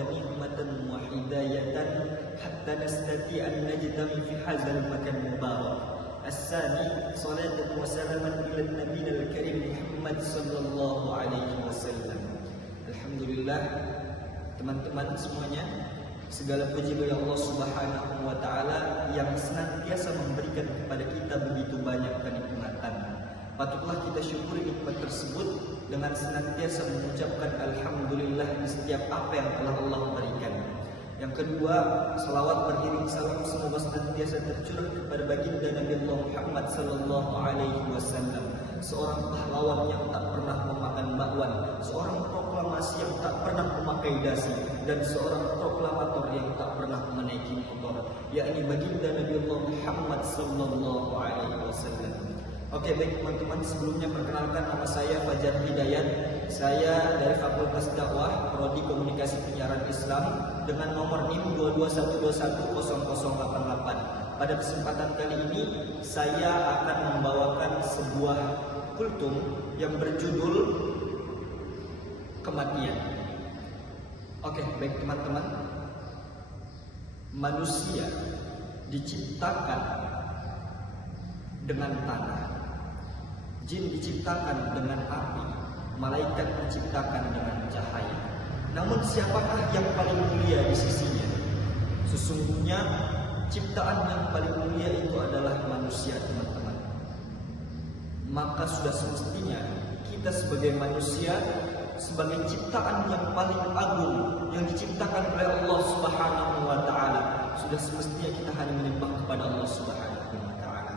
ni'matan wa hidayatan hatta nastati an najtami fi hadzal makan mubarak. As-sani salatan wa salaman ila nabiyil karim Muhammad sallallahu alaihi wasallam. Alhamdulillah teman-teman semuanya, segala puji bagi Allah Subhanahu wa taala yang senantiasa memberikan kepada kita begitu banyak kenikmatan. Patutlah kita syukuri nikmat tersebut dengan senantiasa mengucapkan alhamdulillah di setiap apa yang telah Allah berikan. Yang kedua, salawat beriring salam semoga senantiasa tercurah kepada baginda Nabi Muhammad sallallahu alaihi wasallam, seorang pahlawan yang tak pernah memakan bakwan, seorang proklamasi yang tak pernah memakai dasi, dan seorang proklamator yang tak pernah menaiki motor, yakni baginda Nabi Muhammad sallallahu alaihi wasallam. Oke, baik teman-teman, sebelumnya perkenalkan, nama saya Fajar Hidayat. Saya dari Fakultas Dakwah Prodi Komunikasi Penyiaran Islam dengan nomor NIM 221210088. Pada kesempatan kali ini saya akan membawakan sebuah kultum yang berjudul Kematian. Oke, baik teman-teman. Manusia diciptakan dengan tanah, jin diciptakan dengan api, malaikat diciptakan dengan cahaya. Namun siapakah yang paling mulia di sisinya? Sesungguhnya ciptaan yang paling mulia itu adalah manusia, teman-teman. Maka sudah semestinya kita sebagai manusia, sebagai ciptaan yang paling agung yang diciptakan oleh Allah Subhanahu wa taala, sudah semestinya kita hanya menyembah kepada Allah Subhanahu wa taala.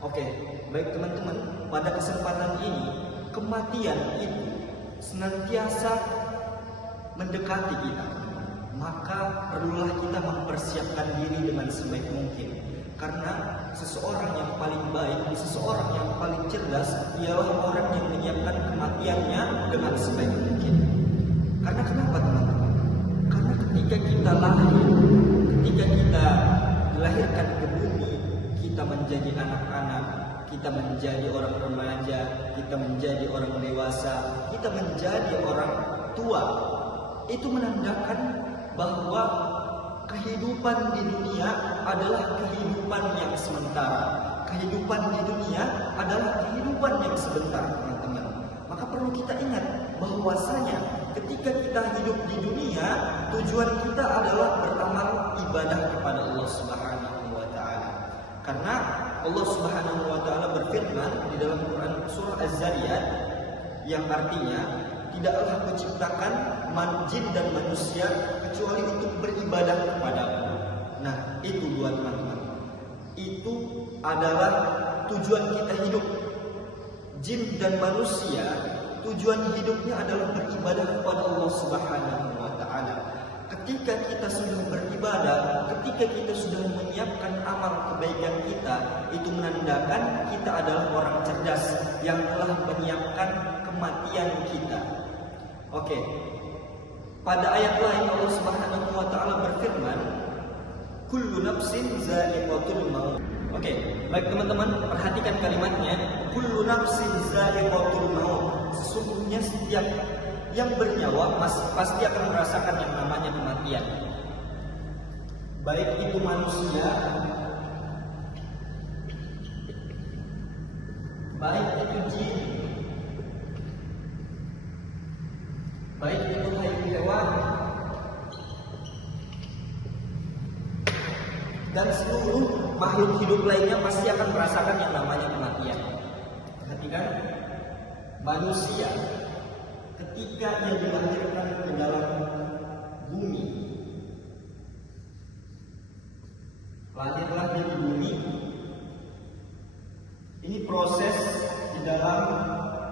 Oke, baik teman-teman, pada kesempatan ini kematian itu senantiasa mendekati kita. Maka perlulah kita mempersiapkan diri dengan sebaik mungkin. Karena seseorang yang paling baik, seseorang yang paling cerdas ialah orang yang menyiapkan kematiannya dengan sebaik mungkin. Karena kenapa teman-teman? Karena ketika kita lahir, ketika kita dilahirkan ke bumi, kita menjadi anak-anak, kita menjadi orang remaja, kita menjadi orang dewasa, kita menjadi orang tua. Itu menandakan bahwa kehidupan di dunia adalah kehidupan yang sementara. Kehidupan di dunia adalah kehidupan yang sebentar, teman-teman. Maka perlu kita ingat bahwasanya ketika kita hidup di dunia, tujuan kita adalah beramal ibadah kepada Allah Subhanahu wa taala. Karena Allah Subhanahu wa taala berfirman di dalam Quran surah Az-Zariyat yang artinya, tidaklah aku ciptakan jin dan manusia kecuali untuk beribadah kepadaku. Nah, itu dua teman-teman. Itu adalah tujuan kita hidup. Jin dan manusia tujuan hidupnya adalah beribadah kepada Allah Subhanahu wa taala. Ketika kita sudah beribadah, ketika kita sudah menyiapkan amal kebaikan kita, itu menandakan kita adalah orang cerdas yang telah menyiapkan kematian kita. Oke. Pada ayat lain Allah Subhanahu wa taala berfirman, kullu nafsin za'iqatul maut. Oke, baik teman-teman, perhatikan kalimatnya, kullu nafsin za'iqatul maut. Sesungguhnya setiap yang bernyawa pasti akan merasakan yang namanya kematian. Baik itu manusia, baik itu jin, baik itu hewan, dan seluruh makhluk hidup lainnya pasti akan merasakan yang namanya kematian. Perhatikan, manusia ketika ia dilahirkan ke dalam bumi, lahirlah dia di bumi. Ini proses di dalam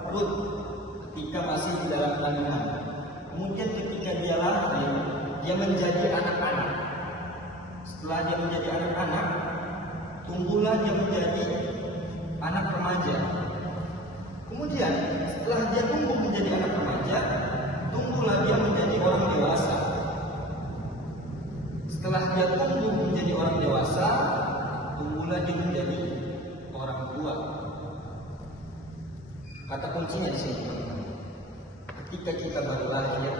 perut ketika masih di dalam kandungan. Kemudian ketika dia lahir, dia menjadi anak-anak. Setelah dia menjadi anak-anak, tumbuhlah dia menjadi anak remaja. Kemudian setelah dia tumbuh menjadi anak remaja, tumbuhlah dia menjadi orang dewasa. Setelah dia tumbuh menjadi orang dewasa, tumbuhlah dia menjadi orang tua. Kata kuncinya di sini, ketika kita baru lahir,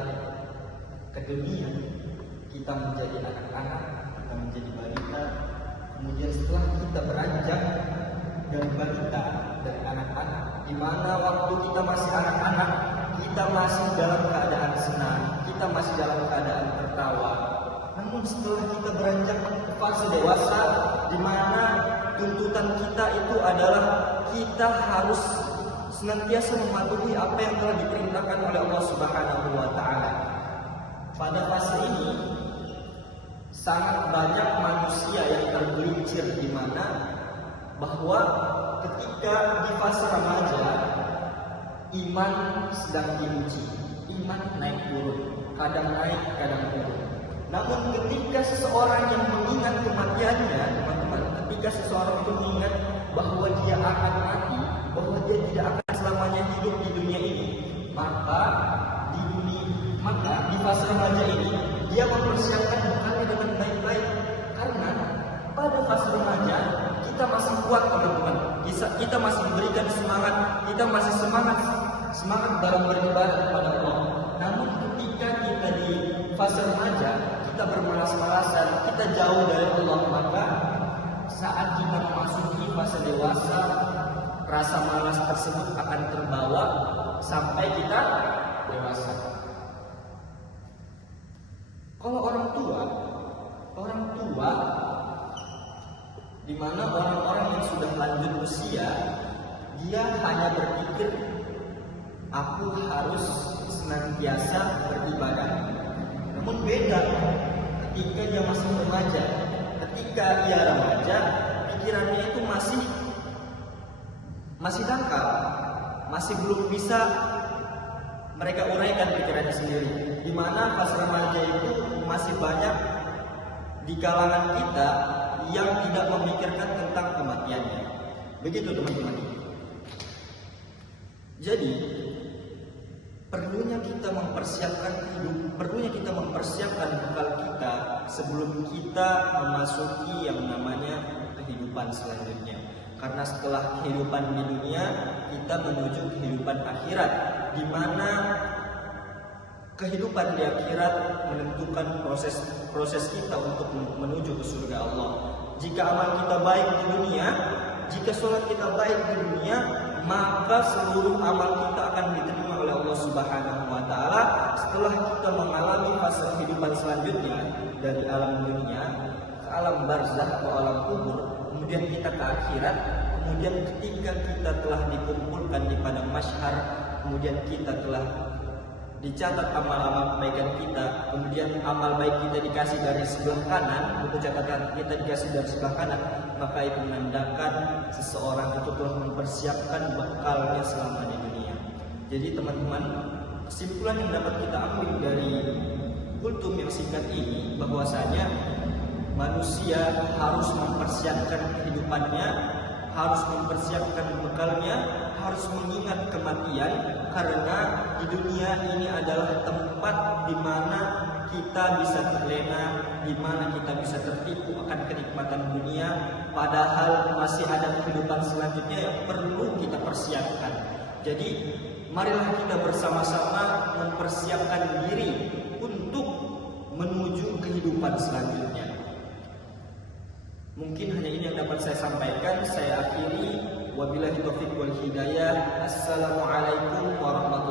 ke dunia, kita menjadi anak-anak, kita menjadi balita. Kemudian setelah kita beranjak dari balita, dari anak-anak, di mana waktu kita masih anak-anak, kita masih dalam keadaan senang, kita masih dalam keadaan tertawa. Namun setelah kita beranjak ke fase dewasa, di mana tuntutan kita itu adalah kita harus senantiasa mematuhi apa yang telah diperintahkan oleh Allah Subhanahu wa taala. Pada fase ini sangat banyak manusia yang tergelincir, di mana bahwa ketika di fase remaja iman sedang diuji, iman naik turun, kadang naik kadang turun. Namun ketika seseorang yang mengingat kematiannya, teman-teman, ketika seseorang itu mengingat bahwa dia akan mati, bahwa dia tidak akan selamanya hidup di dunia ini, maka di fase remaja ini dia mempersiapkan bekalnya dengan baik-baik. Karena pada fase remaja kita masih kuat, teman-teman. Kita masih diberikan semangat, kita masih semangat dalam beribadah kepada Allah. Namun ketika kita di fase remaja, kita bermalas-malasan, kita jauh dari Allah, maka saat kita memasuki fase dewasa, rasa malas tersebut akan terbawa sampai kita dewasa. Kalau orang tua di mana orang-orang yang sudah lanjut usia, dia hanya berpikir aku harus senantiasa beribadah. Namun beda ketika dia masih remaja. Ketika dia remaja, pikirannya itu masih dangkal, masih belum bisa mereka uraikan pikirannya sendiri. Di mana pas remaja itu masih banyak di kalangan kita yang tidak memikirkan tentang kematiannya. Begitu teman-teman. Jadi perlunya kita mempersiapkan bekal kita sebelum kita memasuki yang namanya kehidupan selanjutnya. Karena setelah kehidupan di dunia, kita menuju kehidupan akhirat, di mana kehidupan di akhirat menentukan proses kita untuk menuju ke surga Allah. Jika amal kita baik di dunia, jika sholat kita baik di dunia, maka seluruh amal kita akan diterima oleh Allah Subhanahu wa taala setelah kita mengalami fase kehidupan selanjutnya dari alam dunia ke alam barzakh atau alam kubur, kemudian kita ke akhirat, kemudian ketika kita telah dikumpulkan di padang mahsyar, kemudian kita telah dicatat amal-amal kebaikan kita, kemudian amal baik kita dikasih dari sebelah kanan, buku catatan kita dikasih dari sebelah kanan, maka itu menandakan seseorang itu telah mempersiapkan bekalnya selama di dunia. Jadi teman-teman, kesimpulan yang dapat kita ambil dari kultum yang singkat ini bahwasanya manusia harus mempersiapkan kehidupannya, harus mempersiapkan bekalnya, harus mengingat kematian, karena di dunia ini adalah tempat di mana kita bisa terlena, di mana kita bisa tertipu akan kenikmatan dunia, padahal masih ada kehidupan selanjutnya yang perlu kita persiapkan. Jadi marilah kita bersama-sama mempersiapkan diri untuk menuju kehidupan selanjutnya. Mungkin hanya ini yang dapat saya sampaikan. Saya akhiri. Wabillahi taufiq wal hidayah. Assalamualaikum warahmatullahi wabarakatuh.